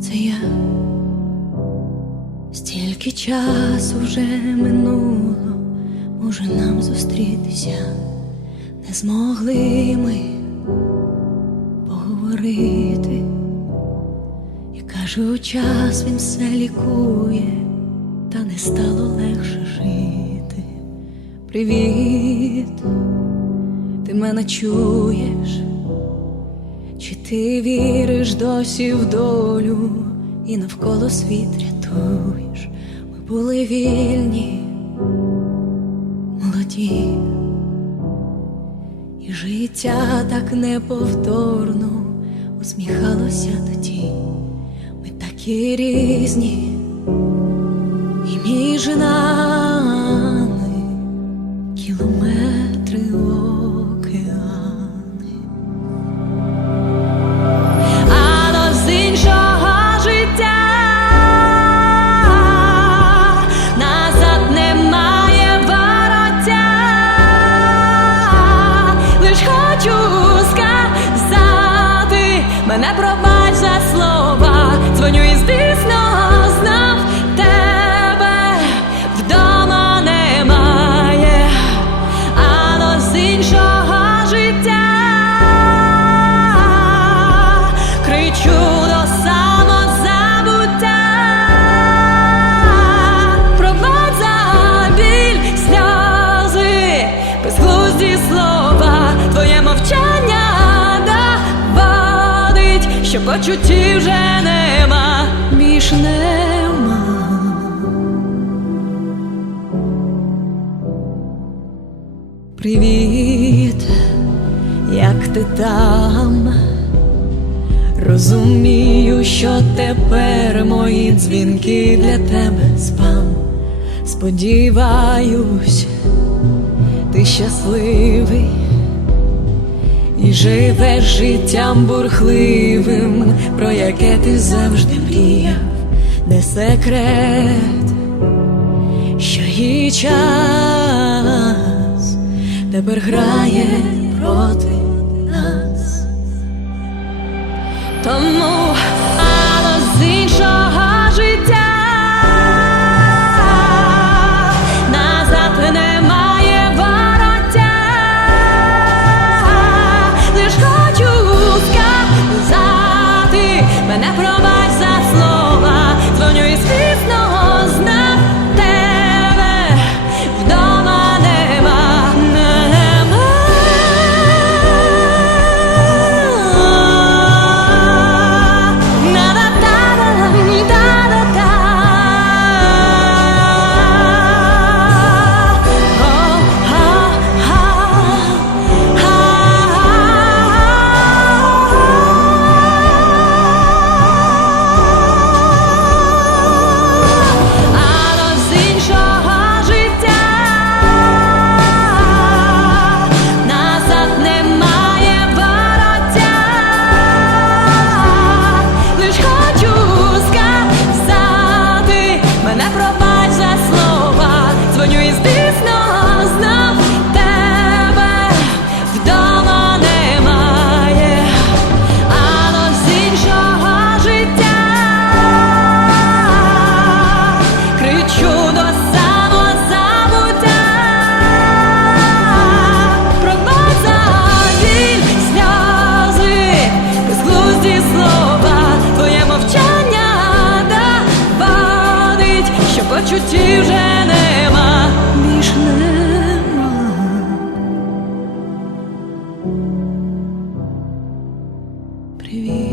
це я. Стільки часу вже минуло, може нам зустрітися, не змогли ми поговорити. І кажу, час він все лікує, та не стало легше жити. Привіт, ти мене чуєш? Чи ти віриш досі в долю і навколо світ рятуєш? Ми були вільні, молоді, і життя так неповторно усміхалося тоді. Ми такі різні, і між нами почуттів вже нема, більш нема. Привіт, як ти там? Розумію, що тепер мої дзвінки для тебе спам. Сподіваюсь, ти щасливий і живеш життям бурхливим, про яке ти завжди мріяв, не секрет, що і час тепер грає проти нас. Тому почуттів вже нема, більш нема. Привіт.